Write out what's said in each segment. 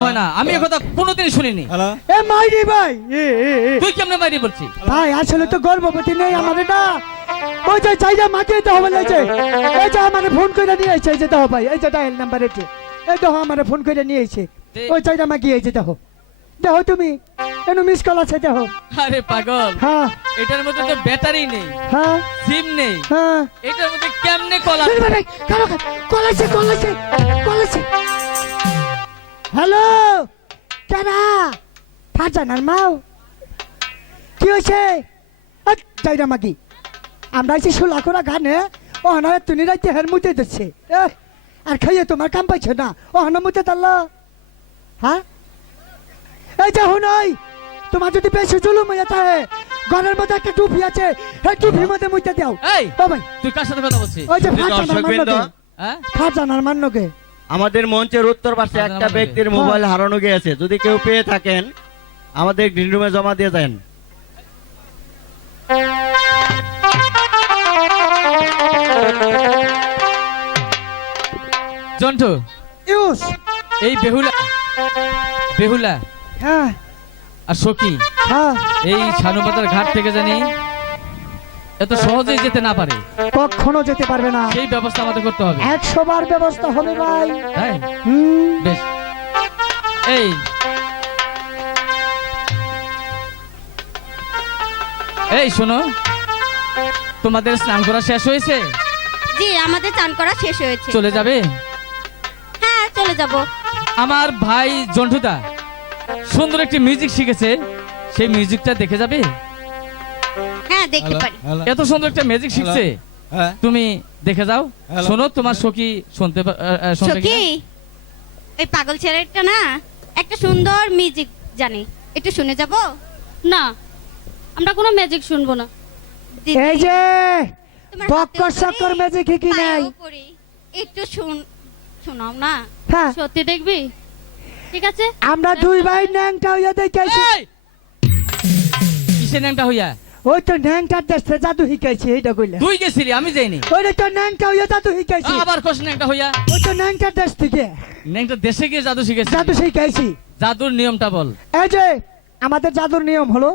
হয় না। আমি একথা কোনোদিন শুনিনি। এ মাইরি ভাই এ এ এ। তুই কেমনে বাইরে বলছি? ভাই আসলে তো গর্ভবতী নেই আমাদের না। ওই যে চাইজা মাকে তো হবে লাগছে এই যে। আমারে ফোন করে নিয়ে আইছে এই যে ভাই এই যে ডায়াল নাম্বার এতে এই দেখো আমারে ফোন করে নিয়ে আইছে দে- ওই চাইজা মাকে এই যে দেখো। দেখো তুমি এনো মিস কল আছে দেখো। আরে পাগল। হ্যাঁ। এটার মধ্যে তো ব্যাটারি নেই হ্যাঁ। সিম নেই। হ্যাঁ। এটার মধ্যে কেমনে কলা এই ভাই, ভাই, কালো আছে কল আছে কল আছে। হ্যালো? কেনা ফাজানার মাও। কি হয়েছে? যাইরা মাগি। আমরা আছি ষোলা করা গানে ও হানা তুমি রাইতে হের মুতে দিচ্ছে আর খাইয়ে তোমার কাম পাইছে না ও হানা মুতে তাল্লা হ্যাঁ? এই যে হুনই তোমার যদি বেশি জুলুম হয়ে থাকে ঘরের মধ্যে একটা টুপি আছে এই টুপির মধ্যে মুতে দাও। এই ও ভাই। তুই কার সাথে কথা বলছিস? ওই যে দর্শকবৃন্দ, মান্নকে হ্যাঁ? ফাজানার মান্নকে আমাদের মঞ্চের উত্তর পাশে একটা ব্যক্তির মোবাইল হারানো গিয়েছে। যদি কেউ পেয়ে থাকেন আমাদের গ্রিন রুমে জমা দিয়ে দেন। জন্টু ইউস। এই বেহুলা বেহুলা হ্যাঁ। আর সখী হ্যাঁ। এই ছানুপাতার ঘাট থেকে জানি এত সহজেই যেতে না পারে। কখনো যেতে পারবে না। সেই ব্যবস্থা আমাদের করতে হবে। একশো বার ব্যবস্থা হবে ভাই। তাই? বেশ। এই। এই শোনো। তোমাদের স্নান করা শেষ হয়েছে? জি আমাদের চান করা শেষ হয়েছে। চলে যাবে? হ্যাঁ চলে যাব। আমার ভাই জন্টুদা সুন্দর একটি মিউজিক শিখেছে। সেই মিউজিকটা দেখে যাবে? হ্যাঁ দেখতে পারি। এত সুন্দর একটা মিউজিক শিখছে। হ্যাঁ। তুমি দেখে যাও। শোনো তোমার সখী শুনতে সখী? এই পাগল ছেলেটা না একটা সুন্দর মিউজিক জানে। একটু শুনে যাব? না আমরা কোনো ম্যাজিক শুনব না। এই যে তোমার বক্কর সক্কর ম্যাজিক কি নাই? একটু শুন শোনাও না। হ্যাঁ। সত্যি দেখবি? ঠিক আছে? আমরা দুই ভাই ন্যাংটা হইয়া দেখাইছি এই! কিসের নামটা হইয়া? ওই তো ন্যাংটার দেশে জাদু শিখাইছি এইটা কইলে। তুই গেছিলি আমি যাইনি। ওই তো ন্যাংটা হইয়া জাদু শিখাইছি। আবার কোশ ন্যাংটা হইয়া? ওই তো ন্যাংটার দেশ থেকে। ন্যাংটা দেশে গিয়ে জাদু শিখেছি জাদু শিখাইছি। জাদুর নিয়মটা বল। এই যে আমাদের জাদুর নিয়ম হলো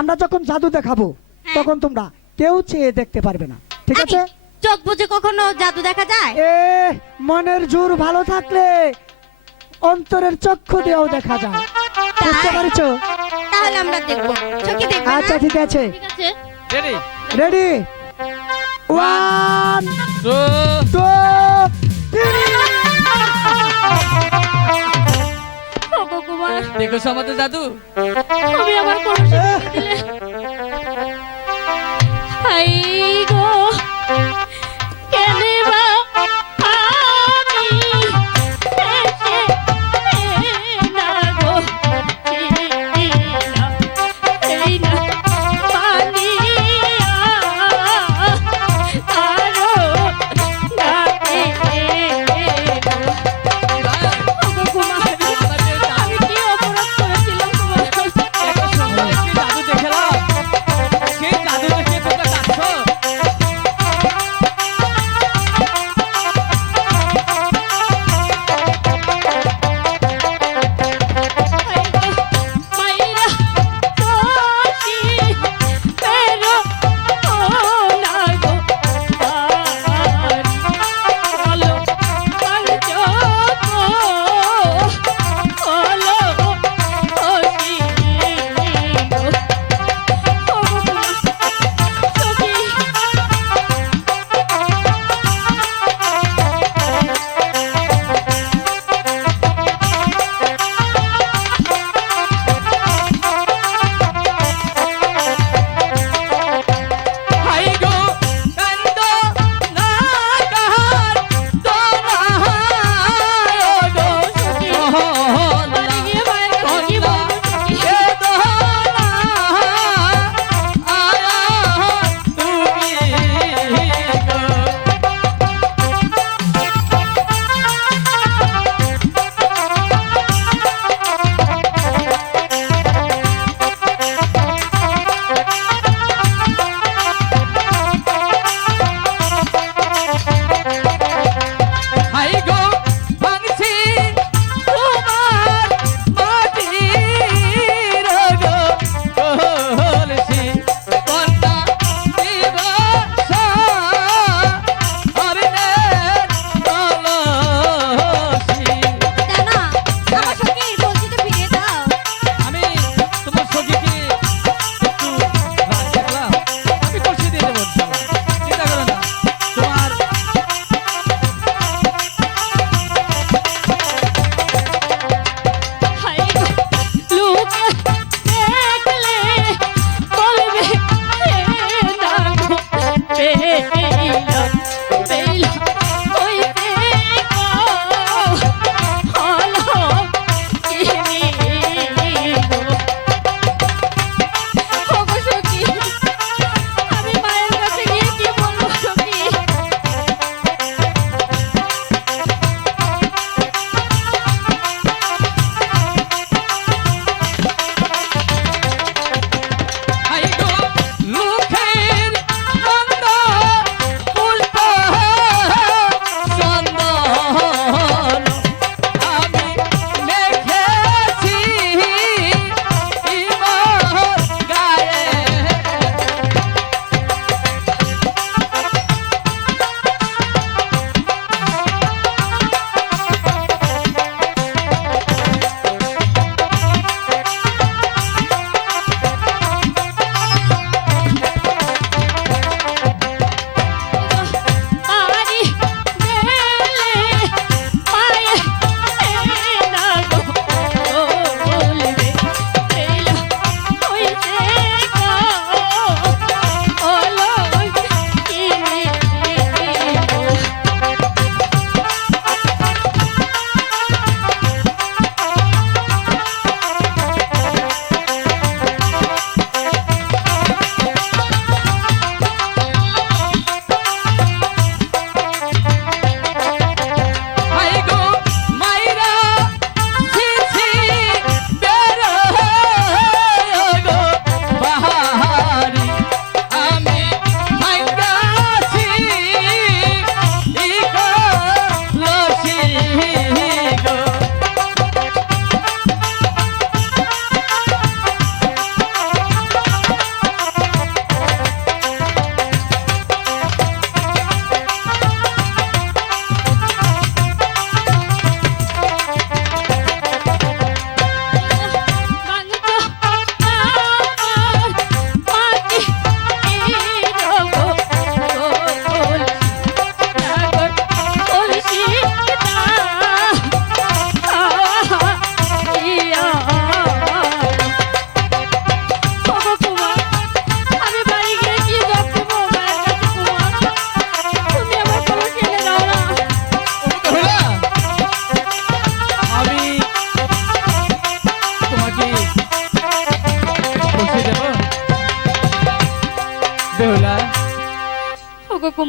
আমরা যখন জাদু দেখাবো হ্যাঁ। তখন তোমরা কেউ চেয়ে দেখতে পারবে না। ঠিক আছে? চোখ বুঝে কখনো জাদু দেখা যায়? এ মনের জোর ভালো থাকলে অন্তরের চক্ষু দিয়েও দেখা যায়। বুঝতে পারছ? তাহলে আমরা দেখব। চোখে দেখব আচ্ছা ঠিক আছে। ঠিক আছে? রেডি রেডি ওয়ান তো টু থ্রি ও দেখেছ আমাদের জাদু আমি আমার কলসি দিলে হাই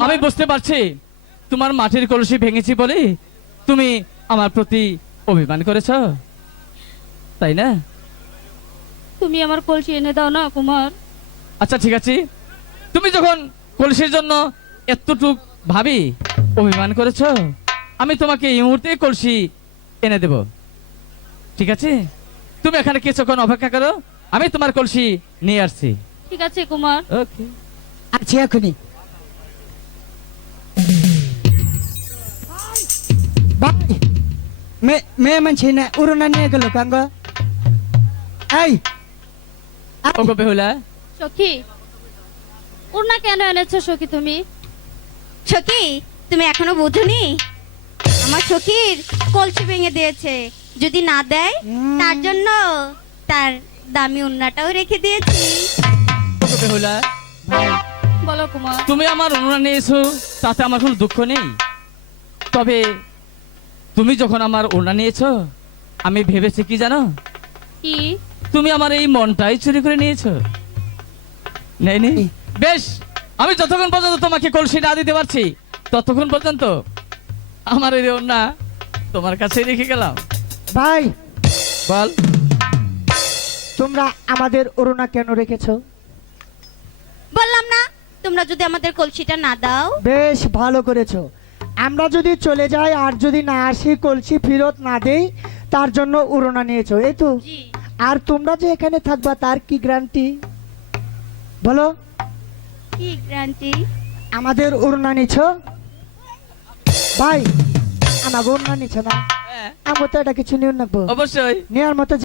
আমি বুঝতে পারছি তোমার মাটির কলসি ভেঙেছি বলে তুমি আমার প্রতি অভিমান করেছ। তাই না? তুমি আমার কলসি এনে দাও না কুমার। আচ্ছা ঠিক আছে। তুমি যখন কলসির জন্য এতটুক ভাবি অভিমান করেছ আমি তোমাকে এই মুহূর্তে কলসি এনে দেব। ঠিক আছে? তুমি এখানে কিছুক্ষণ অপেক্ষা করো আমি তোমার কলসি নিয়ে আসছি। ঠিক আছে কুমার। ওকে। আছি এখনই। ভাই মে- মেয়ে মানছি না উড়োনা নিয়ে গেল কাঙ্গ। এই এই, ওগো বেহুলা। সখী কেন এনেছো সখী তুমি? সখী তুমি এখনও বোঝনি? আমার সখীর কলসি ভেঙে দিয়েছে। যদি না দেয় তার জন্য তার দামি উন্নাটাও রেখে দিয়েছি। ওগো বেহুলা। বলো কুমার। তুমি আমার অনুমান নিয়েছো তাতে আমার কোনো দুঃখ নেই। তবে তুমি যখন আমার ওড়না নিয়েছো আমি ভেবেছি কি জানো? কি? তুমি আমার এই মনটাই চুরি করে নিয়েছো। নেই নেই বেশ আমি যতক্ষণ পর্যন্ত তোমাকে কলসি না দিতে পারছি ততক্ষণ পর্যন্ত আমার এই ওড়না তোমার কাছে রেখে গেলাম। ভাই বল। তোমরা আমাদের অরুণা কেন রেখেছো? তোমরা যদি আমাদের কলসিটা না দাও। বেশ ভালো করেছ। আমরা যদি চলে যাই আর যদি না আসি কলসি ফেরত না দেই তার জন্য উড়োনা নিয়েছো। এই তো। জি। আর তোমরা যে এখানে থাকবা তার কি গ্যারান্টি? বলো। কি গ্যারান্টি? আমাদের উড়না নিছ? ভাই আমাকে উড়না নিছ না? হ্যাঁ, আমি তো এটা কিছু নিয়ে নেব অবশ্যই। নেওয়ার মতো